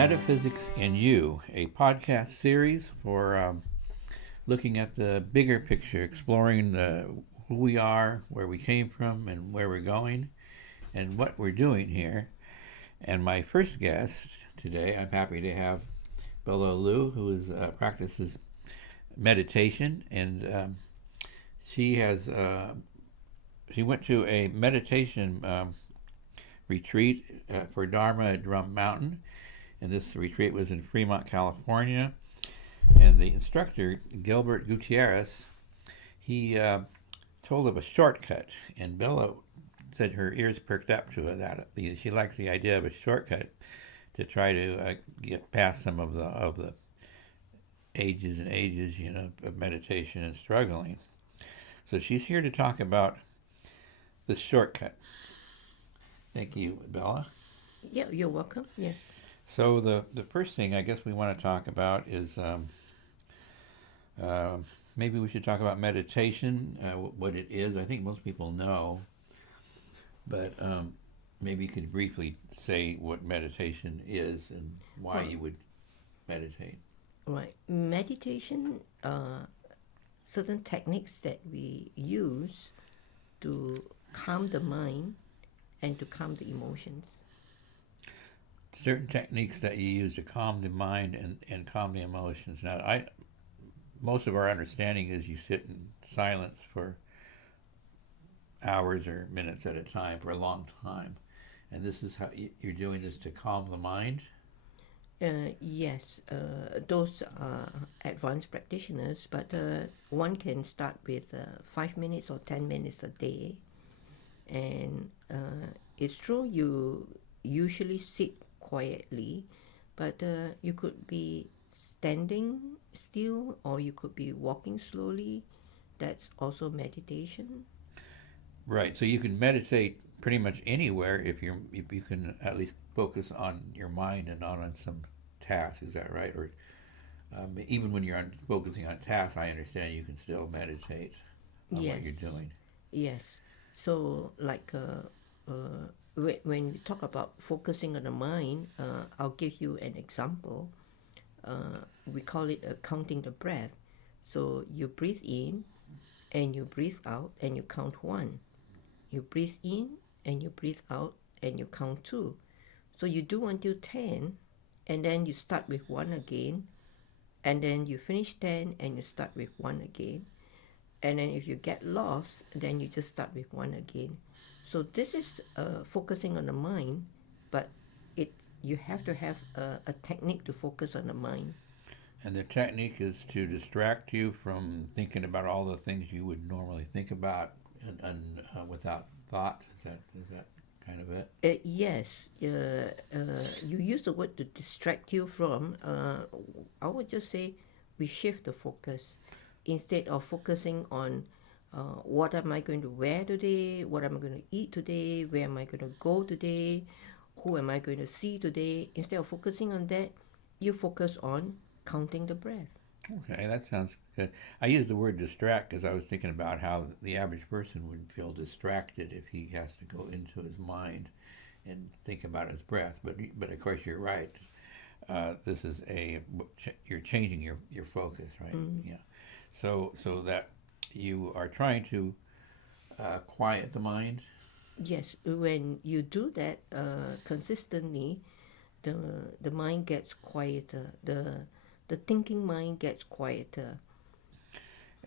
Metaphysics and You, a podcast series for looking at the bigger picture, exploring who we are, where we came from, and where we're going, and what we're doing here. And my first guest today, I'm happy to have Bella Liu, who practices meditation, and she went to a meditation retreat for Dharma at Drum Mountain, and this retreat was in Fremont, California. And the instructor, Gilbert Guiterriz, he told of a shortcut, and Bella said her ears perked up to that. She likes the idea of a shortcut to try to get past some of the ages and ages, of meditation and struggling. So she's here to talk about the shortcut. Thank you, Bella. Yeah, you're welcome. Yes. So the first thing I guess we want to talk about is maybe we should talk about meditation, what it is. I think most people know, but maybe you could briefly say what meditation is and why you would meditate. Right. Meditation, certain techniques that we use to calm the mind and to calm the emotions. Certain techniques that you use to calm the mind and calm the emotions. Now, most of our understanding is you sit in silence for hours or minutes at a time for a long time, and this is how you're doing this to calm the mind. Yes, those are advanced practitioners, but one can start with 5 minutes or 10 minutes a day, and it's true you usually sit quietly, but you could be standing still or you could be walking slowly. That's also meditation. Right. So you can meditate pretty much anywhere if you can at least focus on your mind and not on some task. Is that right? Or even when you're focusing on tasks, I understand you can still meditate on Yes. what you're doing. Yes. So like when we talk about focusing on the mind, I'll give you an example. We call it counting the breath. So you breathe in and you breathe out and you count 1. You breathe in and you breathe out and you count 2. So you do until 10 and then you start with 1 again, and then you finish 10 and you start with 1 again. And then if you get lost, then you just start with 1 again. So this is focusing on the mind, but you have to have a technique to focus on the mind. And the technique is to distract you from thinking about all the things you would normally think about and without thought. Is that kind of it? Yes. You use the word to distract you from. I would just say we shift the focus. Instead of focusing on what am I going to wear today, what am I going to eat today, where am I going to go today, who am I going to see today, instead of focusing on that, you focus on counting the breath. Okay, that sounds good. I use the word distract because I was thinking about how the average person would feel distracted if he has to go into his mind and think about his breath. But of course you're right. This is you're changing your focus, right? Mm. Yeah. So that you are trying to quiet the mind. Yes, when you do that consistently, the mind gets quieter. The thinking mind gets quieter.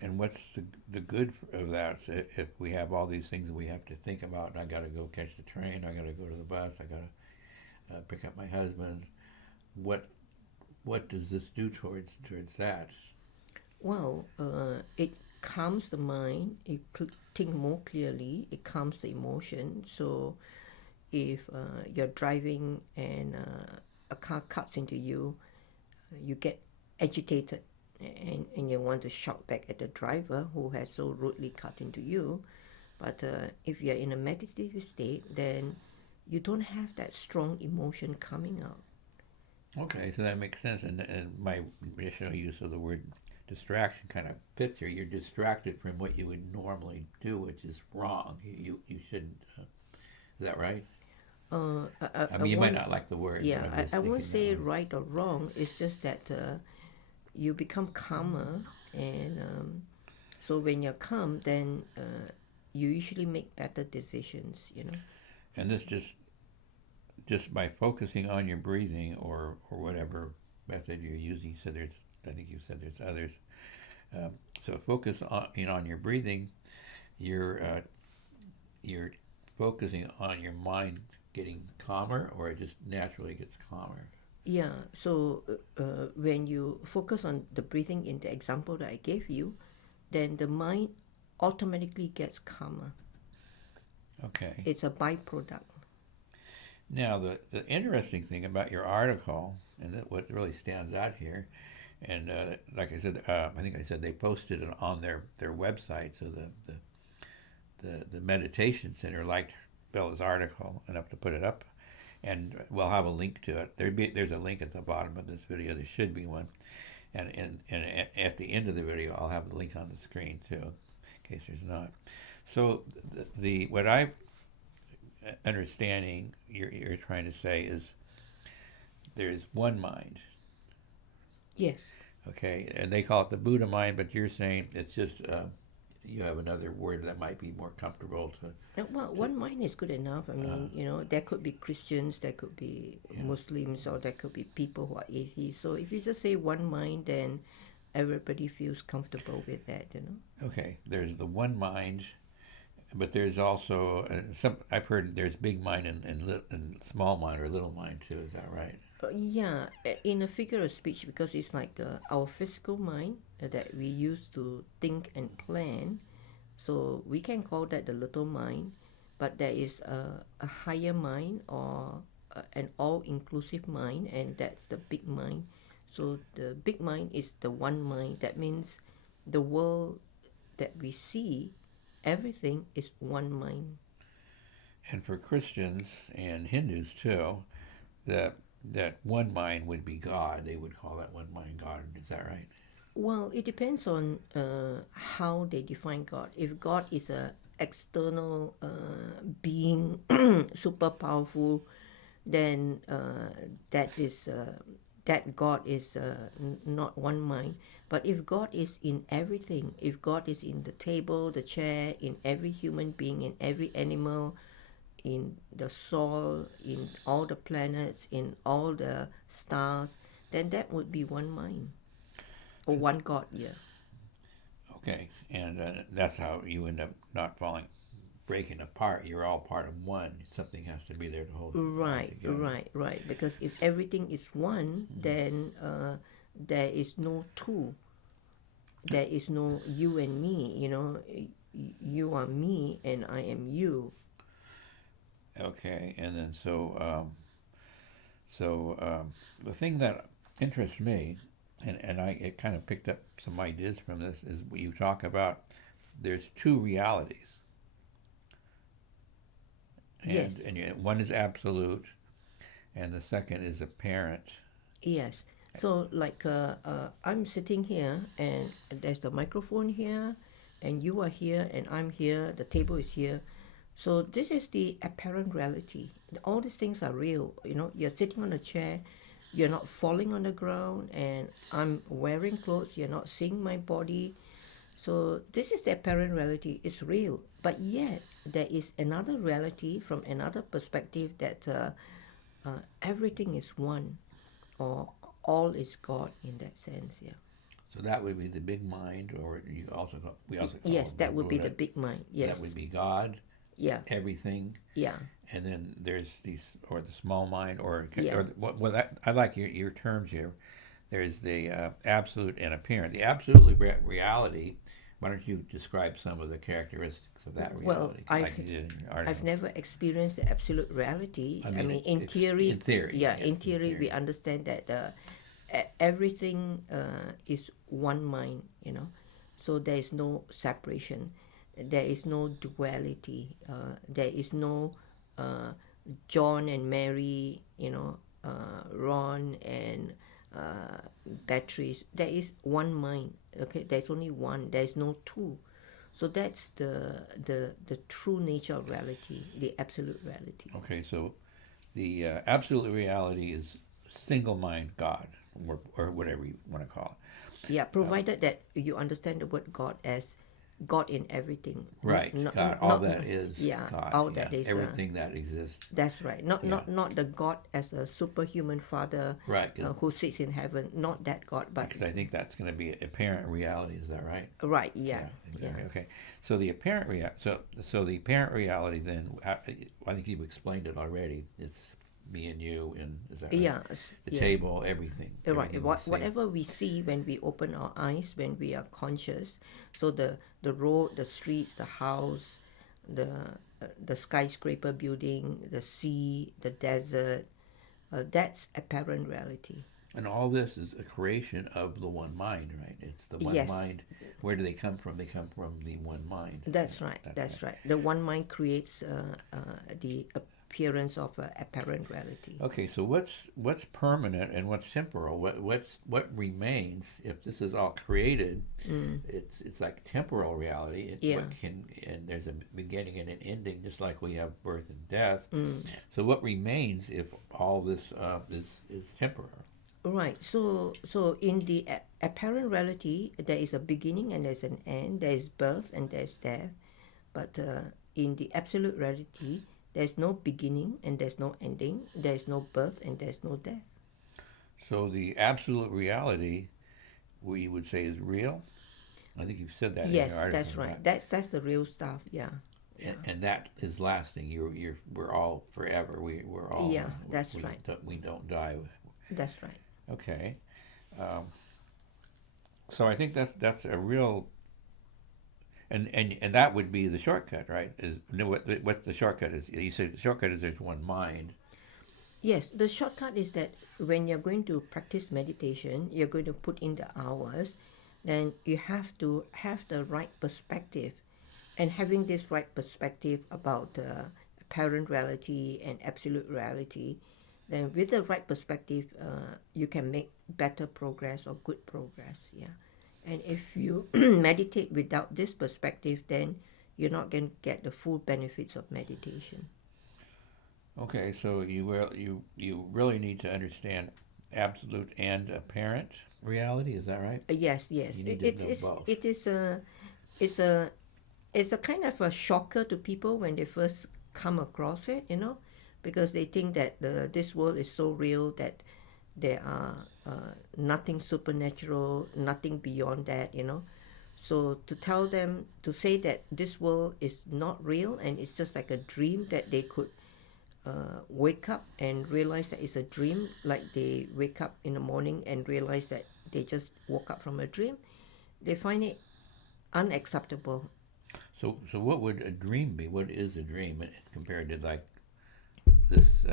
And what's the good of that? So if we have all these things that we have to think about, I got to go catch the train, I got to go to the bus, I got to pick up my husband. What does this do towards that? Well, it calms the mind. You think more clearly. It calms the emotion. So, if you're driving and a car cuts into you, you get agitated and you want to shout back at the driver who has so rudely cut into you. But if you're in a meditative state, then you don't have that strong emotion coming out. Okay, so that makes sense. And my initial use of the word distraction kind of fits here. You're distracted from what you would normally do, which is wrong. You shouldn't. Is that right? I mean, you might not like the word. Yeah, but I'm just I won't thinking say that way. right or wrong. It's just that you become calmer, and so when you're calm, then you usually make better decisions. You know. And this just by focusing on your breathing or whatever method you're using. You said there's, I think you said there's others. So focus on your breathing. You're focusing on your mind getting calmer, or it just naturally gets calmer. Yeah. So when you focus on the breathing in the example that I gave you, then the mind automatically gets calmer. Okay. It's a byproduct. Now the interesting thing about your article, and that what really stands out here, and like I said, I think I said they posted it on their website. So the meditation center liked Bella's article enough to put it up, and we'll have a link to it. There's a link at the bottom of this video. There should be one, and at the end of the video, I'll have the link on the screen too, in case there's not. So the what I understanding you're trying to say is there's one mind. Yes. Okay, and they call it the Buddha mind, but you're saying it's just you have another word that might be more comfortable to. Well, one mind is good enough. I mean, there could be Christians, there could be Muslims, or there could be people who are atheists. So if you just say one mind, then everybody feels comfortable with that. Okay, there's the one mind, but there's also some. I've heard there's big mind and small mind or little mind too. Is that right? Yeah, in a figure of speech, because it's like our physical mind that we use to think and plan. So we can call that the little mind, but there is a higher mind, or an all-inclusive mind, and that's the big mind. So the big mind is the one mind. That means the world that we see, everything is one mind. And for Christians and Hindus too, that one mind would be God. They would call that one mind God. Is that right? Well, it depends on how they define God. If God is a external being, super powerful, then that God is not one mind. But if God is in everything, if God is in the table, the chair, in every human being, in every animal, in the soil, in all the planets, in all the stars, then that would be one mind. Or one God, yeah. Okay, and that's how you end up not breaking apart. You're all part of one. Something has to be there to hold it Right, together. right. Because if everything is one, then there is no two. There is no you and me. You are me and I am you. Okay, and then so the thing that interests me, and it kind of picked up some ideas from this, is you talk about there's two realities. Yes. And one is absolute, and the second is apparent. Yes. So like I'm sitting here, and there's a microphone here, and you are here, and I'm here. The table is here. So this is the apparent reality. All these things are real. You're sitting on a chair, you're not falling on the ground, and I'm wearing clothes, you're not seeing my body. So this is the apparent reality. It's real. But yet there is another reality from another perspective, that everything is one, or all is God in that sense. Yeah. So that would be the big mind, or we also call Yes, it that would be Buddha. the big mind. Yes. That would be God. Yeah. Everything. Yeah. And then there's these, or the small mind, or Yeah. I like your terms here. There's the absolute and apparent. The absolute reality. Why don't you describe some of the characteristics of that reality? Well, like you did in your article? I've never experienced the absolute reality. I mean, in theory. In theory. Yeah, yes, in theory, we understand that everything is one mind. So there is no separation. There is no duality. There is no John and Mary, Ron and Beatrice. There is one mind. Okay, there's only one. There is no two. So that's the true nature of reality, the absolute reality. Okay, so the absolute reality is single mind God, or whatever you want to call it. Yeah, provided that you understand the word God as God in everything. Right, God, all that is yeah, God. all Yeah, that is everything that exists. that's right. Not the God as a superhuman father, Right, who sits in heaven. Not that God, but because I think that's going to be apparent reality. Is that right? right. Yeah, Exactly. yeah. Okay. So the apparent so the apparent reality then, I think you've explained it already. It's me and you, and is that right? Yes, The yeah. table, everything. Right. Everything we see. Whatever we see when we open our eyes, when we are conscious. So the road, the streets, the house, the skyscraper building, the sea, the desert. That's apparent reality. And all this is a creation of the one mind, right? It's the one Yes. mind. Where do they come from? They come from the one mind. That's right. That's right. The one mind creates the appearance of apparent reality. Okay, so what's permanent and what's temporal? What remains if this is all created? It's like temporal reality. Yeah. And there's a beginning and an ending, just like we have birth and death. So what remains if all this is temporal? Right. So in the apparent reality, there is a beginning and there's an end. There is birth and there's death. But in the absolute reality, there's no beginning and there's no ending. There's no birth and there's no death. So the absolute reality, we would say, is real. I think you've said that. Yes, in your article, that's right. That's the real stuff. Yeah. And that is lasting. We're all forever. We're all. Yeah, that's right. We don't die. That's right. Okay. So I think that's a real. And that would be the shortcut, right? Is what the shortcut is? You say the shortcut is there's one mind. Yes, the shortcut is that when you're going to practice meditation, you're going to put in the hours, then you have to have the right perspective. And having this right perspective about apparent reality and absolute reality, then with the right perspective, you can make better progress or good progress. Yeah. And if you meditate without this perspective, then you're not going to get the full benefits of meditation. Okay, so you really need to understand absolute and apparent reality. Is that right? Yes. You need to know both. It's a kind of a shocker to people when they first come across it, because they think that this world is so real that there are nothing supernatural, nothing beyond that, So to say that this world is not real and it's just like a dream that they could wake up and realize that it's a dream, like they wake up in the morning and realize that they just woke up from a dream, they find it unacceptable. So what would a dream be? What is a dream compared to like this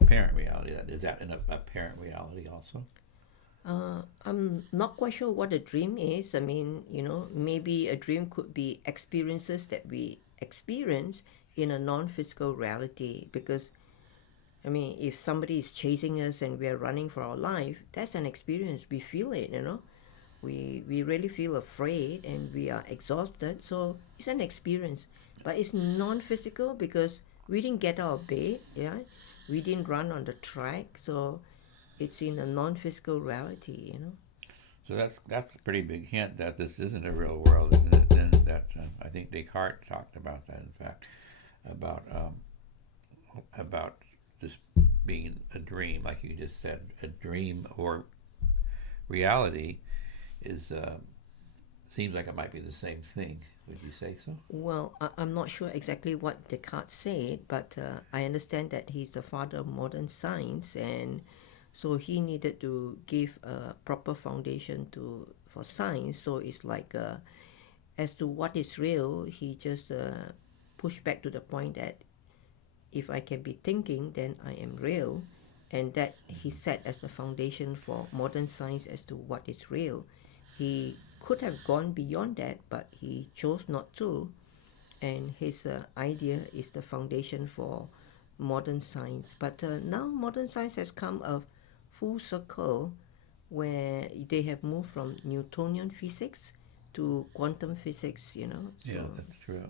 apparent reality? Is that an apparent reality also? I'm not quite sure what a dream is. I mean, maybe a dream could be experiences that we experience in a non-physical reality. Because, I mean, if somebody is chasing us and we are running for our life, that's an experience. We feel it, We really feel afraid and we are exhausted. So it's an experience. But it's non-physical because we didn't get out of bed, yeah? We didn't run on the track. So it's in a non-physical reality, So that's a pretty big hint that this isn't a real world, isn't it? Then that I think Descartes talked about that. In fact, about this being a dream, like you just said, a dream or reality is seems like it might be the same thing. Would you say so? Well, I'm not sure exactly what Descartes said, but I understand that he's the father of modern science, and so he needed to give a proper foundation for science. So it's like as to what is real, he just pushed back to the point that if I can be thinking, then I am real, and that he set as the foundation for modern science as to what is real. He could have gone beyond that, but he chose not to, and his idea is the foundation for modern science. But now modern science has come a full circle where they have moved from Newtonian physics to quantum physics, So, yeah, that's true.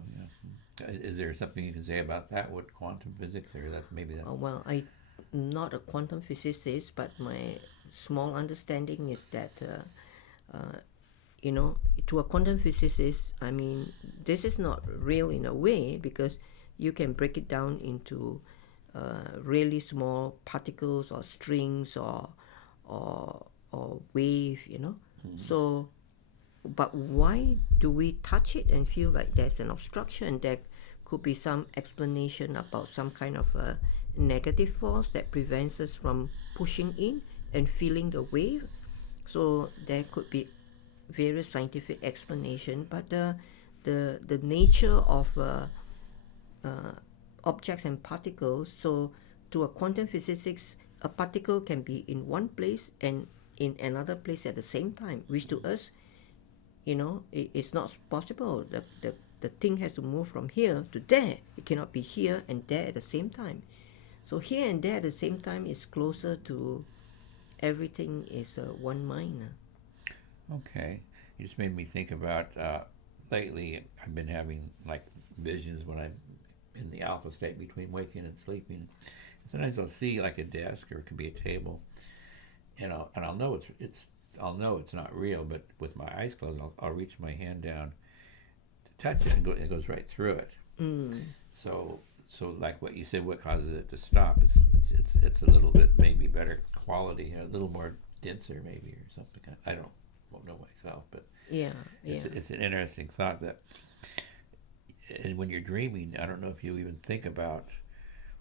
Yeah. Is there something you can say about that? What quantum physics, or that's maybe that? Well, I'm not a quantum physicist, but my small understanding is that, you know, to a quantum physicist, I mean, this is not real in a way because you can break it down into really small particles or strings or wave, you know. So, but why do we touch it and feel like there's an obstruction? There could be some explanation about some kind of a negative force that prevents us from pushing in and feeling the wave. So there could be various scientific explanation, but the nature of objects and particles. So to a quantum physicist, a particle can be in one place and in another place at the same time, which to us, you know, it's not possible. The thing has to move from here to there. It cannot be here and there at the same time. So here and there at the same time is closer to everything is one mind. Okay, you just made me think about lately. I've been having like visions when I'm in the alpha state between waking and sleeping. Sometimes I'll see like a desk or it could be a table, and I'll know I'll know it's not real. But with my eyes closed, I'll reach my hand down to touch it, and it goes right through it. So like what you said, what causes it to stop? It's a little bit maybe better quality, a little more denser maybe or something. I won't know myself, but it's an interesting thought that. And when you're dreaming, I don't know if you even think about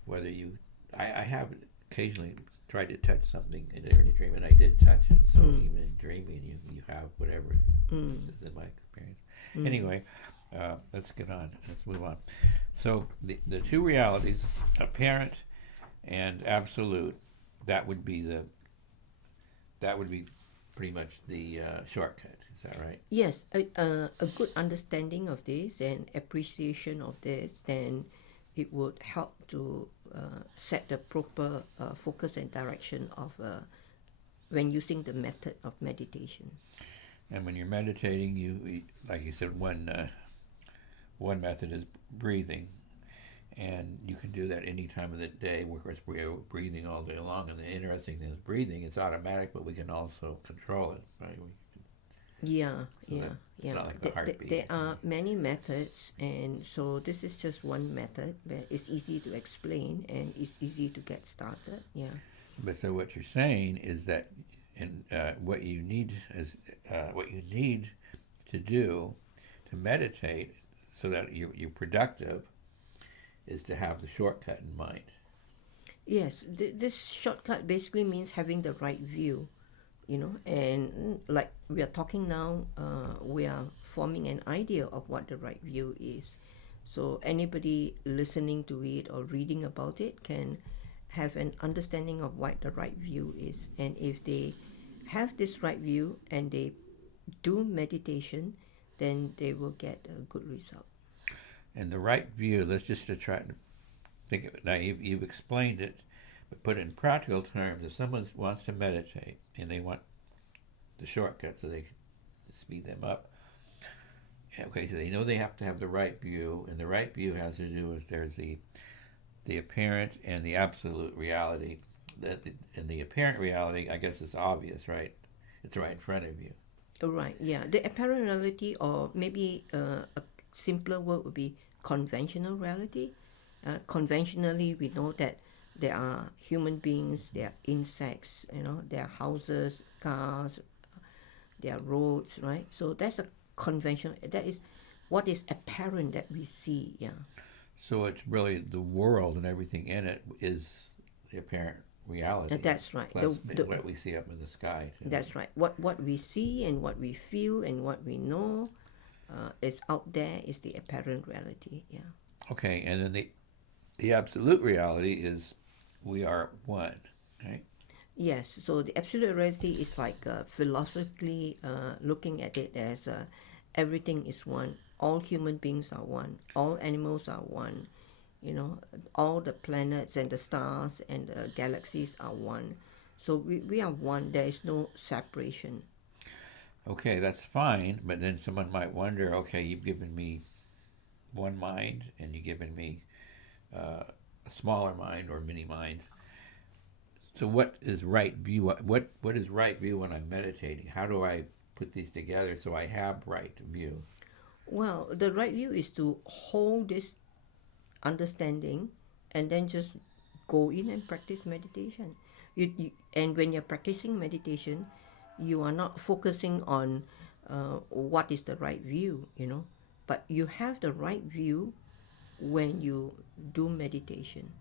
whether you. I have occasionally tried to touch something in a dream, and I did touch it. So even in dreaming, you have whatever. Is in my experience. Anyway, let's get on. Let's move on. So the two realities, apparent and absolute, that would be pretty much the shortcut. Is that right? Yes, a good understanding of this and appreciation of this, then it would help to set the proper focus and direction of when using the method of meditation. And when you're meditating, you like you said, one method is breathing, and you can do that any time of the day. Of course, we're breathing all day long, and the interesting thing is breathing. It's automatic, but we can also control it, right? Yeah. Like the heartbeat. There are many methods, and so this is just one method. But it's easy to explain and it's easy to get started. Yeah. But so what you're saying is that, what you need to do to meditate so that you're productive is to have the shortcut in mind. Yes, this shortcut basically means having the right view, you know, and like we are talking now, we are forming an idea of what the right view is. So anybody listening to it or reading about it can have an understanding of what the right view is. And if they have this right view and they do meditation, then they will get a good result. And the right view, let's just try to think of it. Now, you've explained it, but put it in practical terms. If someone wants to meditate and they want the shortcut so they can speed them up, okay, so they know they have to have the right view, and the right view has to do with there's the apparent and the absolute reality. And the apparent reality, I guess, is obvious, right? It's right in front of you. Right, yeah. The apparent reality, or maybe a simpler word would be conventional reality. Conventionally, we know that there are human beings, there are insects, you know, there are houses, cars, there are roads, right? So that's a conventional, that is what is apparent that we see, yeah. So it's really the world and everything in it is the apparent reality. That's right. Plus what we see up in the sky. Too. That's right. What we see and what we feel and what we know is out there is the apparent reality, yeah. Okay, and then the absolute reality is we are one, right? Yes, so the absolute reality is like philosophically looking at it as everything is one. All human beings are one. All animals are one. You know, all the planets and the stars and the galaxies are one. So we are one. There is no separation. Okay, that's fine. But then someone might wonder, okay, you've given me one mind, and you've given me a smaller mind or mini minds. So what is right view? What is right view when I'm meditating? How do I put these together so I have right view? Well, the right view is to hold this understanding and then just go in and practice meditation. And when you're practicing meditation, you are not focusing on what is the right view, but you have the right view when you do meditation.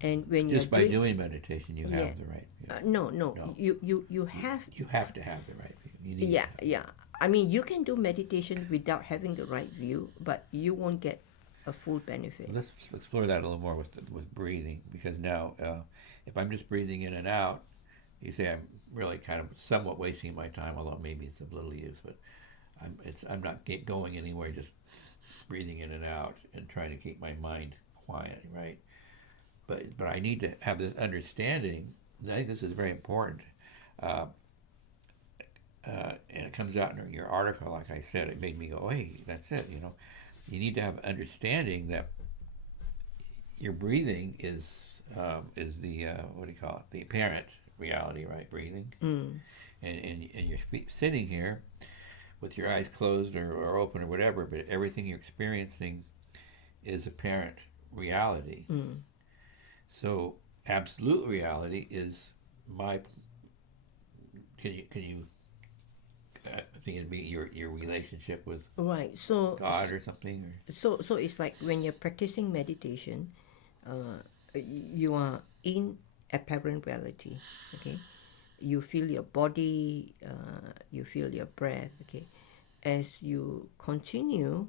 And when Just you're by doing meditation, you yeah, have the right view. no, No. you have. You have to have the right view. You need Yeah. I mean, you can do meditation without having the right view, but you won't get a full benefit. Let's explore that a little more with breathing, because now if I'm just breathing in and out, you say I'm really kind of somewhat wasting my time, although maybe it's of little use, but I'm not going anywhere, just breathing in and out and trying to keep my mind quiet, right? But I need to have this understanding. I think this is very important. And it comes out in your article, like I said, it made me go, hey, that's it, You need to have understanding that your breathing is the, what do you call it, the apparent reality, right? Breathing. And you're sitting here with your eyes closed or open or whatever, but everything you're experiencing is apparent reality. So absolute reality is can you I think it'd be your relationship with Right. So God or something. So it's like when you're practicing meditation, you are in apparent reality. Okay, you feel your body, you feel your breath. Okay, as you continue,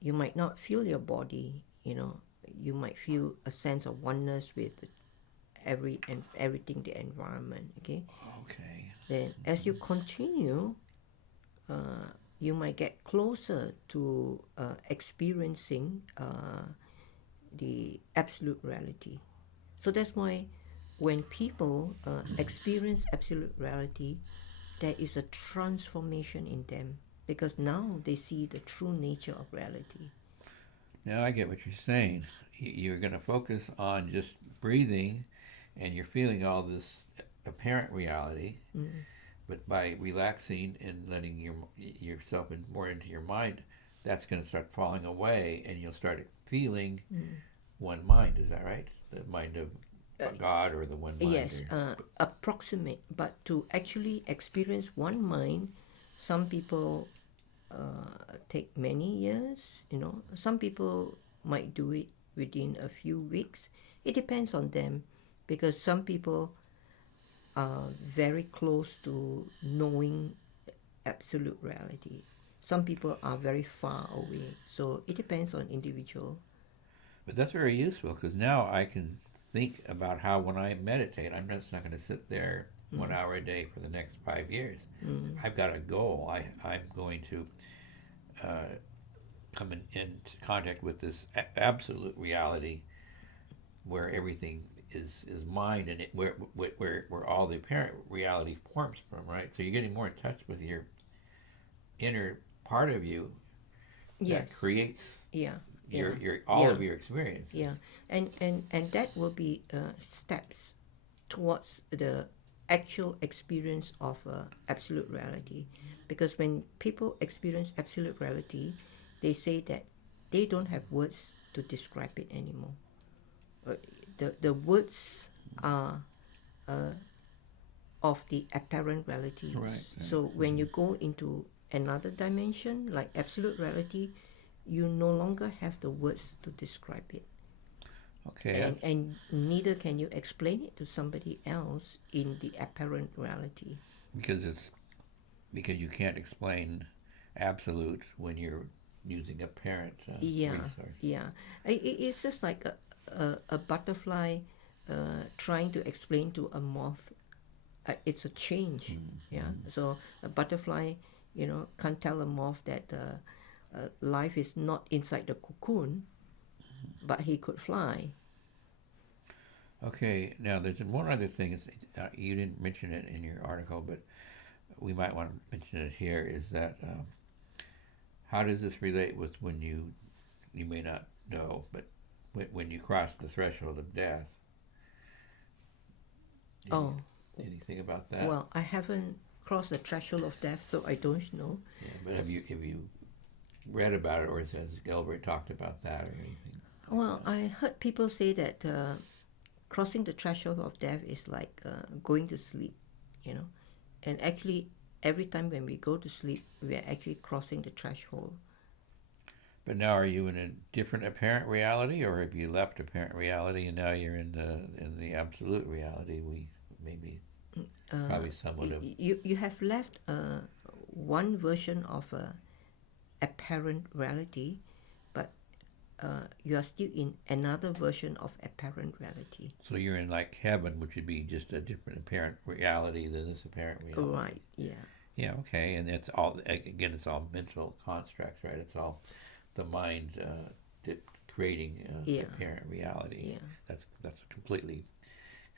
you might not feel your body. You might feel a sense of oneness with everything, the environment. Okay. Okay. Then, as you continue, you might get closer to experiencing the absolute reality. So that's why when people experience absolute reality, there is a transformation in them, because now they see the true nature of reality. Now I get what you're saying. You're going to focus on just breathing, and you're feeling all this apparent reality. But by relaxing and letting yourself more into your mind, that's going to start falling away, and you'll start feeling one mind. Is that right? The mind of God, or the one mind? Yes, approximate. But to actually experience one mind, some people take many years. Some people might do it within a few weeks. It depends on them, because some people are very close to knowing absolute reality. Some people are very far away. So it depends on individual. But that's very useful, because now I can think about how when I meditate, I'm just not going to sit there 1 hour a day for the next 5 years. I've got a goal. I'm going to come into contact with this absolute reality, where everything is mind, and where all the apparent reality forms from, right? So you're getting more in touch with your inner part of you that creates all of your experience. Yeah, and that will be steps towards the actual experience of absolute reality. Because when people experience absolute reality, they say that they don't have words to describe it anymore. The words are of the apparent reality. Right. So when you go into another dimension, like absolute reality, you no longer have the words to describe it. Okay. And neither can you explain it to somebody else in the apparent reality. Because you can't explain absolute when you're using apparent resource. Yeah. It's just like a butterfly trying to explain to a moth. It's a change. Yeah. So a butterfly, can't tell a moth that life is not inside the cocoon, but he could fly. Okay, now there's one other thing. You didn't mention it in your article, but we might want to mention it here, is that how does this relate with when you may not know, but when you cross the threshold of death? Oh, Anything about that? well, I haven't crossed the threshold of death, so I don't know. Yeah, but have you read about it, or has Gilbert talked about that or anything? Well, I heard people say that crossing the threshold of death is like going to sleep, you know, and actually every time when we go to sleep, we are actually crossing the threshold. But now, are you in a different apparent reality, or have you left apparent reality and now you're in the absolute reality? We maybe probably somewhat of You have left one version of apparent reality, but you are still in another version of apparent reality. so you're in like heaven, which would be just a different apparent reality than this apparent reality. Right? Yeah. Yeah. Okay. And it's all again, it's all mental constructs, right? It's all the mind creating Yeah. apparent reality. Yeah. That's completely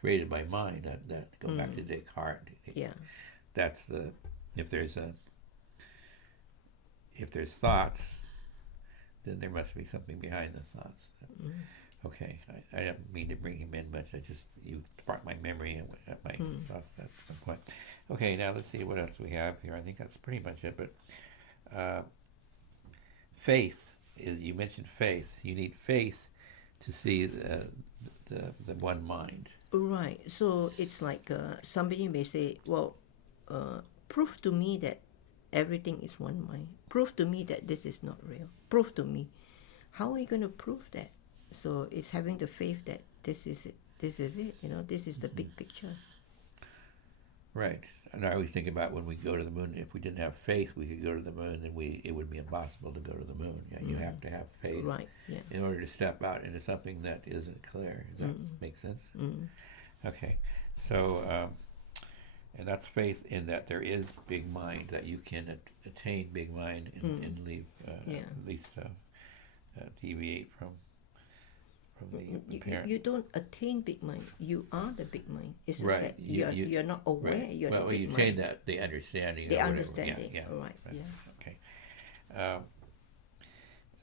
created by mind. That go back to Descartes. Yeah. That's the if there's thoughts, then there must be something behind the thoughts. Okay, I didn't mean to bring him in much. You sparked my memory and my thoughts at some point. Okay, now let's see what else we have here. I think that's pretty much it. But faith is, you mentioned faith. You need faith to see the one mind. Right. So it's like somebody may say, well, prove to me that everything is one mind. Prove to me that this is not real. Prove to me. How are you going to prove that? So it's having the faith that this is it. This is it. You know, this is the big picture. Right. And I always think about when we go to the moon, if we didn't have faith, we could go to the moon, then it would be impossible to go to the moon. Yeah, you have to have faith Right. Yeah. in order to step out into something that isn't clear. Does that make sense? Okay. So, and that's faith in that there is big mind, that you can attain big mind and leave, at least deviate from the parent. You don't attain big mind. You are the big mind. It's just Right. that you're not aware. Right. You're well, the big you mind. attain that, the understanding. The or whatever. understanding. Yeah. Right. Yeah. Okay.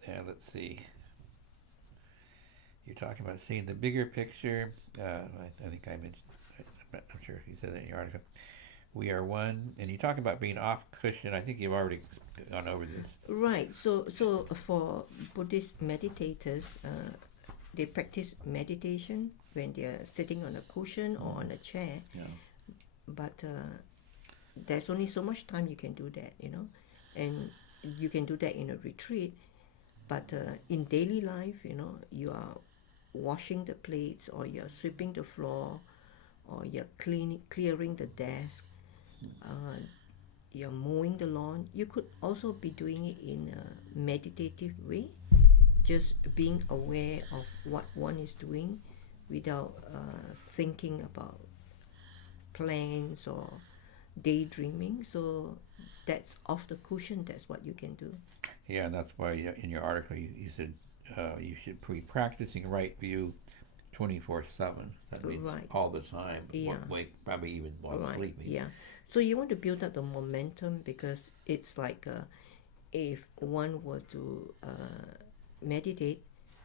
Now let's see. You're talking about seeing the bigger picture. I think I mentioned. I'm sure if you said that in your article. We are one, and you talk about being off cushion. I think you've already gone over this. Right. So for Buddhist meditators, they practice meditation when they are sitting on a cushion or on a chair. Yeah. But there's only so much time you can do that, you know, and you can do that in a retreat. But in daily life, you know, you are washing the plates, or you're sweeping the floor, or you're clearing the desk, you're mowing the lawn. You could also be doing it in a meditative way, just being aware of what one is doing without thinking about plans or daydreaming. So that's off the cushion. That's what you can do. Yeah, and that's why in your article you said you should be practicing right view 24/7. That means Right. all the time. Yeah. Wake, probably even while Right. sleeping. Yeah. So you want to build up the momentum, because it's like if one were to meditate,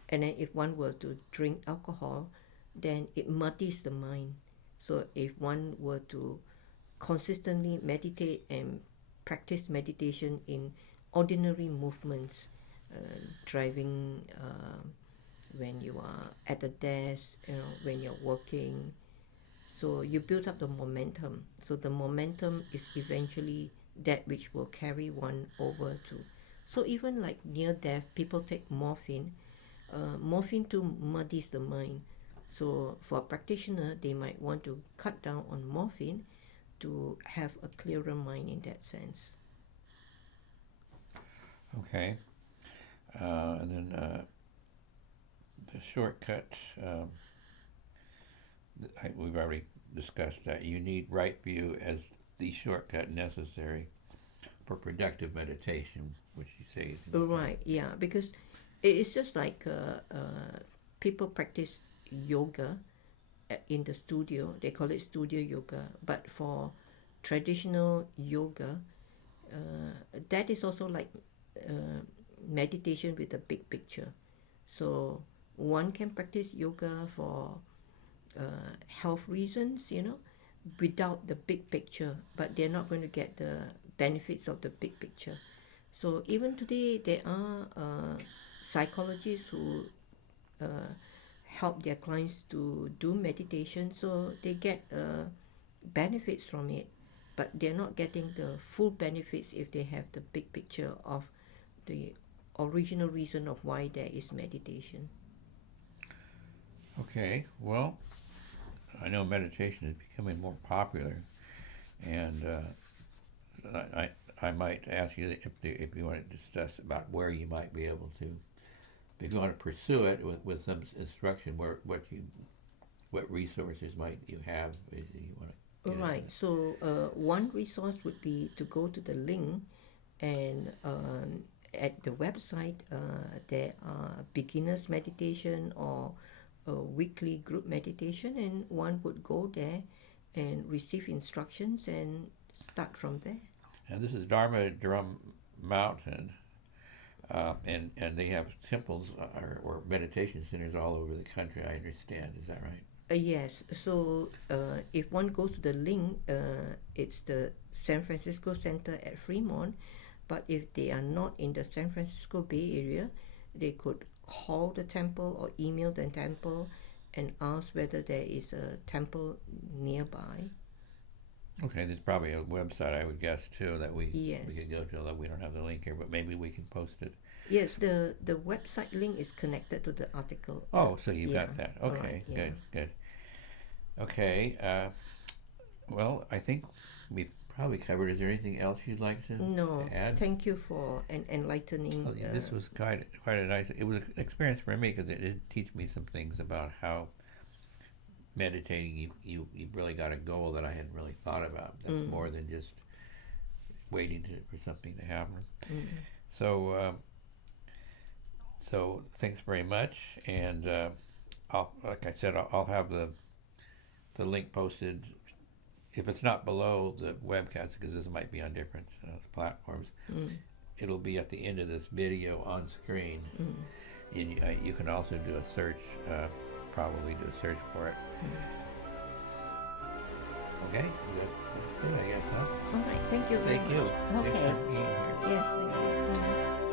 and then if one were to drink alcohol, then it muddies the mind. So if one were to consistently meditate and practice meditation in ordinary movements, driving, when you are at the desk, you know, when you're working. So you build up the momentum. So the momentum is eventually that which will carry one over to. So even like near death, people take morphine. Morphine too muddies the mind. So for a practitioner, they might want to cut down on morphine to have a clearer mind in that sense. Okay. And then the shortcut, we've already discussed that. You need right view as the shortcut necessary for productive meditation, which you say is Right, yeah, because it's just like people practice yoga in the studio. They call it studio yoga. But for traditional yoga, that is also like meditation with a big picture. So one can practice yoga for health reasons, without the big picture, but they're not going to get the benefits of the big picture. So even today, there are psychologists who help their clients to do meditation, so they get benefits from it, but they're not getting the full benefits if they have the big picture of the original reason of why there is meditation. Okay, well, I know meditation is becoming more popular, and I might ask you if you want to discuss about where you might be able to, if you want to pursue it with some instruction, what resources might you have if you want to. Right. So one resource would be to go to the link, and at the website there are beginners meditation or a weekly group meditation, and one would go there and receive instructions and start from there. And this is Dharma Drum Mountain, and they have temples or meditation centers all over the country, I understand. Is that right? Yes. So if one goes to the link, it's the San Francisco Center at Fremont. But if they are not in the San Francisco Bay Area, they could call the temple or email the temple and ask whether there is a temple nearby. Okay, there's probably a website, I would guess, too, that we could go to, although we don't have the link here, but maybe we can post it. Yes, the website link is connected to the article. Oh, so you've got that. Okay, right, good. Okay, well, I think we've probably covered. Is there anything else you'd like to add? Thank you for an enlightening. Well, this was quite a nice. It was an experience for me because it did teach me some things about how meditating you really got a goal that I hadn't really thought about. That's more than just waiting for something to happen. So thanks very much, and like I said, I'll have the link posted. If it's not below the webcast, because this might be on different platforms, it'll be at the end of this video on screen. And you can also do a search, probably do a search for it. Okay, that's it, I guess, huh? All right, thank you very much. Thank you. Okay. Thanks for being here. Yes, thank you.